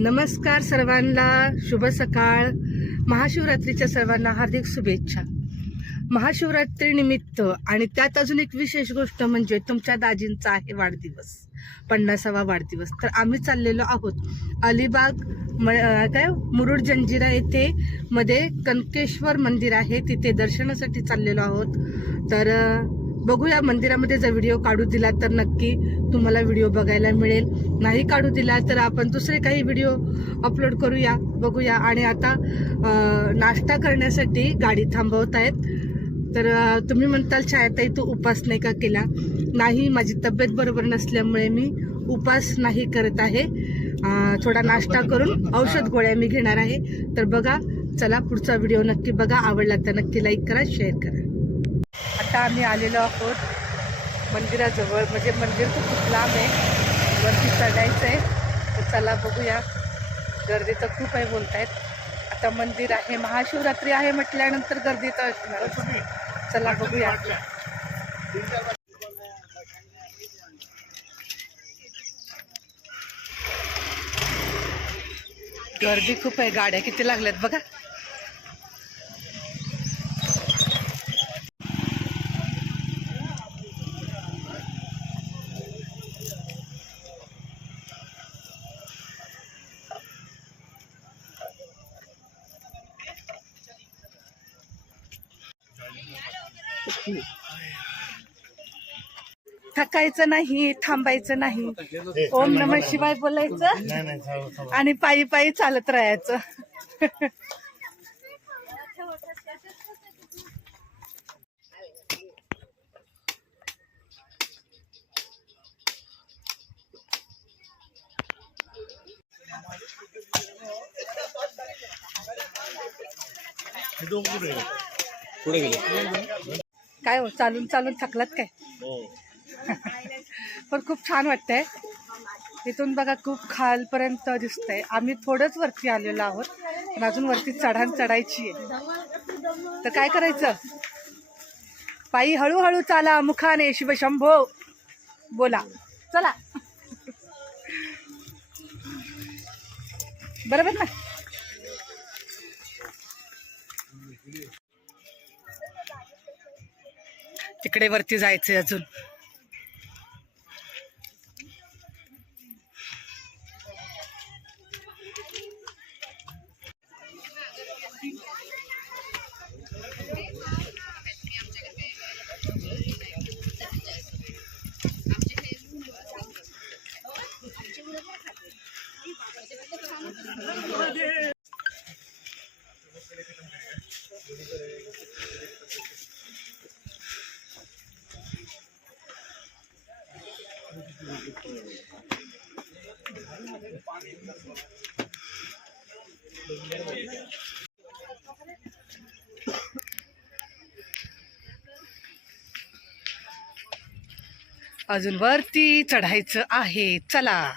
नमस्कार सर्वांना, शुभ सकाळ. महाशिवरात्रीच्या सर्वांना हार्दिक शुभेच्छा. महाशिवरात्री निमित्त आणि त्यात अजून एक विशेष गोष्ट म्हणजे तुमच्या दाजींचा आहे वाढदिवस, 50वा वाढदिवस. तर आम्ही चाललेलो आहोत अलिबाग मुरुड जंजिरा येथे मध्ये कनकेश्वर मंदिर आहे, तिथे दर्शनासाठी चाललेलो आहोत. तर बघूया, मंदिरामध्ये जर व्हिडिओ काढू दिला तर नक्की तुम्हाला व्हिडिओ बघायला मिळेल, नाही काढू दिला तर आपण दुसरे काही व्हिडिओ अपलोड करूया, बघूया. आणि आता नाश्ता करण्यासाठी गाडी थांबवत आहेत. तर तुम्ही म्हणताल छायाताई तू उपास नाही का केला? नाही, माझी तब्येत बरोबर नसल्यामुळे मी उपास नाही करत आहे. थोडा नाश्ता करून औषध गोळ्या मी घेणार आहे. तर बघा, चला पुढचा व्हिडिओ नक्की बघा. आवडला तर नक्की लाईक करा, शेअर करा. आता आम्ही आलेलो आहोत मंदिराजवळ, म्हणजे मंदिर तर खूप लांब आहे, वरती चढायचं आहे. तर चला बघूया. गर्दी तर खूप आहे बोलतायत. आता मंदिर आहे, महाशिवरात्री आहे म्हटल्यानंतर गर्दी तर असणार. चला बघूया. गर्दी खूप आहे, गाड्या किती लागल्यात बघा. थकायचं नाही, थांबायचं नाही, ओम नमः शिवाय बोलायचं आणि पायी पायी चालत राहायचं. पुढे गेले काय हो, चालून चालून थकलात काय? पण खूप छान वाटतंय. इथून बघा खूप खालपर्यंत दिसतंय. आम्ही थोडंच वरती आलेलो आहोत, पण अजून वरती चढायची आहे. तर काय करायचं? पायी हळूहळू चाला, मुखाने शिवशंभो बोला. चला, बरोबर ना? तिकडे वरती जायचंय अजून. अजून वरती चढायचं आहे. चला.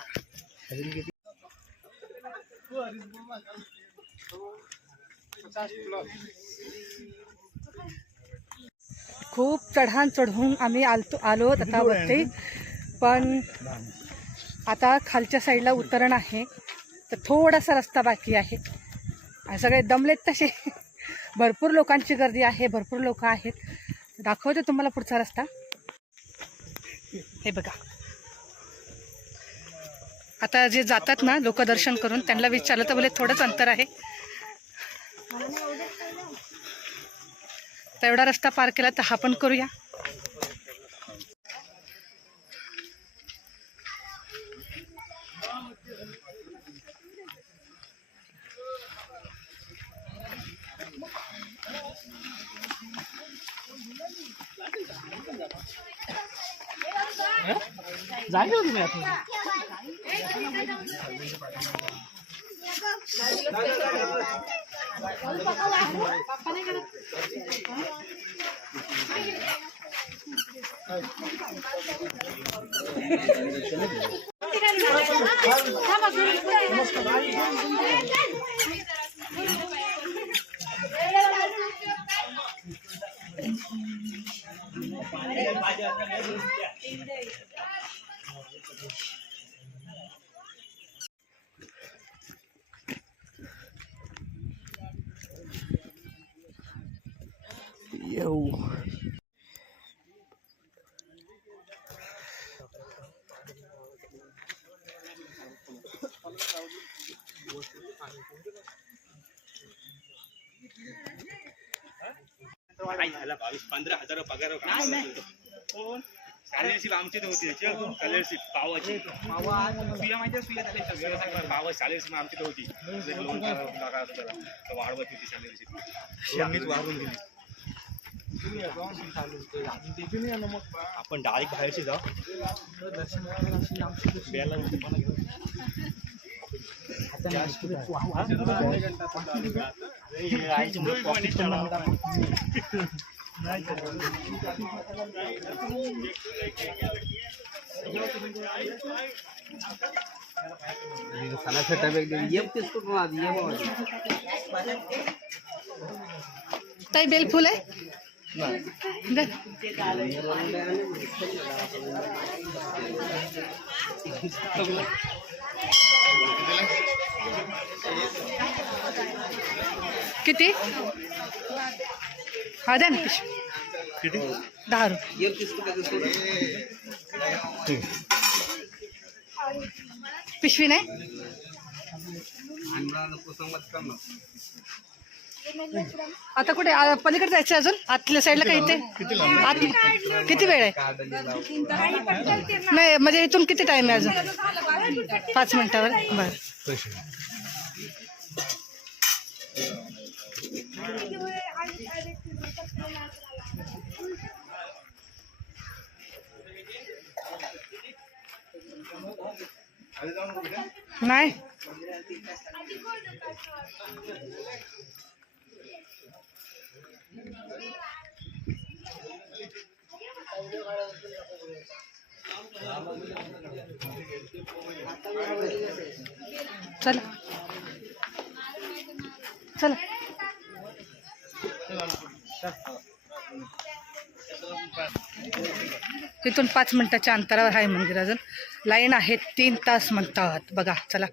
खूप चढाण चढून आम्ही आलो आता वरती, पण आता खालच्या साईडला उतरण आहे, तर थोडासा रस्ता बाकी आहे. सगळे दमलेत तसे. भरपूर लोकांची गर्दी आहे, भरपूर लोक आहेत. दाखवते तुम्हाला पुढचा रस्ता. हे बघा, आता जे जातात ना लोक दर्शन करून, त्यांना विचारलं तर बोले थोडंच अंतर आहे. तर एवढा रस्ता पार केला तर हा पण करूया. जागे हो तुम्ही आता. 22-15,000 पगार स्कॉलरशिप आमची होती स्कॉलरशिप पावाची सुया माहिती सुया पावा स्कॉलरशिप आमची होती लोन वाढवत होती स्कॉलरशिप वाढवून दिली आपण डायरेक्ट बाहेरशी जाऊ ताई बेल फुल आहे दे. किती हा द्या ना किती 10 रुपये पिशवी नाही आता कुठे पलीकडे जायचं अजून आतल्या साईडला काही इथे किती वेळ आहे नाही म्हणजे इथून किती टाइम आहे अजून 5 मिनिटावर बरं नाही चला चला तिथून 5 मिनिटाच्या अंतरावर आहे मंदिर अजून लाईन आहे 3 तास म्हणतात बघा चला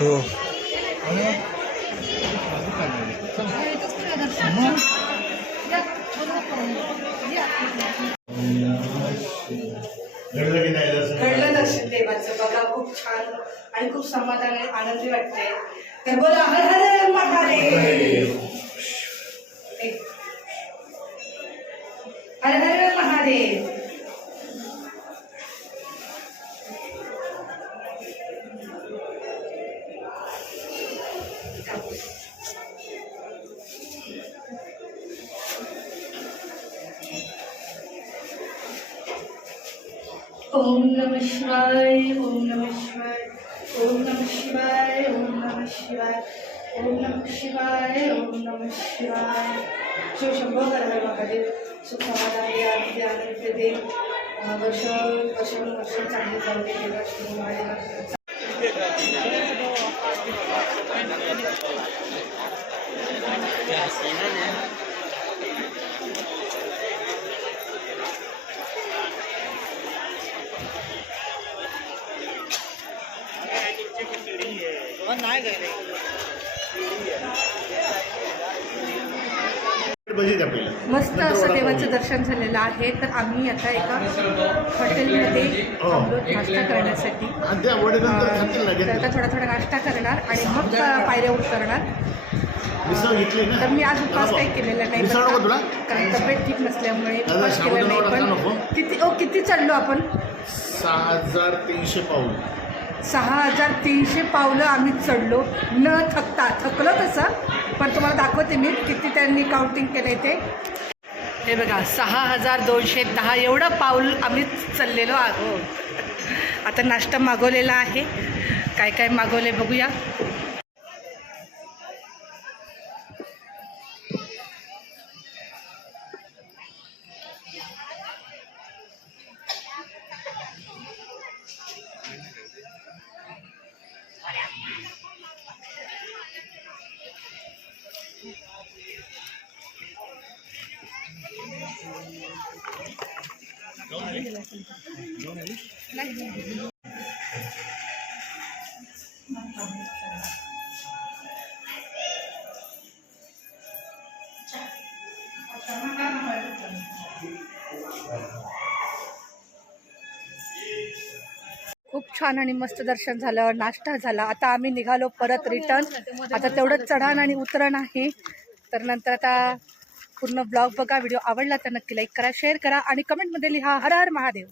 हो घडलं दर्शन देवाचं बघा खूप छान आणि खूप समाधान आणि आनंदी वाटते तर बोला हर हर महादेव हर हर महादेव ओम नमः शिवाय ओम नमः शिवाय ओम नमः शिवाय ओम नमः शिवाय ओम नमः शिवाय ओम नमः शिवाय शिव शंभो हर हर महादेव सुख समाधान दे आनंद दे वर्ष चांगली जाऊ दे देवा श्री महादेव मस्त असं देवाचं दर्शन झालेलं आहे तर आम्ही आता एका हॉटेलमध्ये थांबलो नाश्ता करण्यासाठी तर आता थोडा नाश्ता करणार आणि मग पायऱ्या उतरणार तर मी आज उपवास काही केलेला नाही कारण तब्येत ठीक नसल्यामुळे उपवास केला नाही पण किती चढलो आपण 6,300 पाऊल 6,300 पावलं आम्ही चढलो न थकता. थकलो तसं, पण तुम्हाला दाखवते मी किती त्यांनी काउंटिंग केलंय ते. हे बघा 6,210 एवढं पाऊल आम्ही चाललेलो आहोत. आता नाश्ता मागवलेला आहे. काय काय मागवले बघूया. खूप छान आणि मस्त दर्शन झालं, नाश्ता झाला. आता आम्ही निघालो परत रिटर्न. आता तेवढंच चढण आणि उतरण आहे. तर नंतर आता पूर्ण ब्लॉग बघा. व्हिडिओ आवडला तर नक्की लाईक करा, शेअर करा आणि कमेंटमध्ये लिहा हर हर महादेव.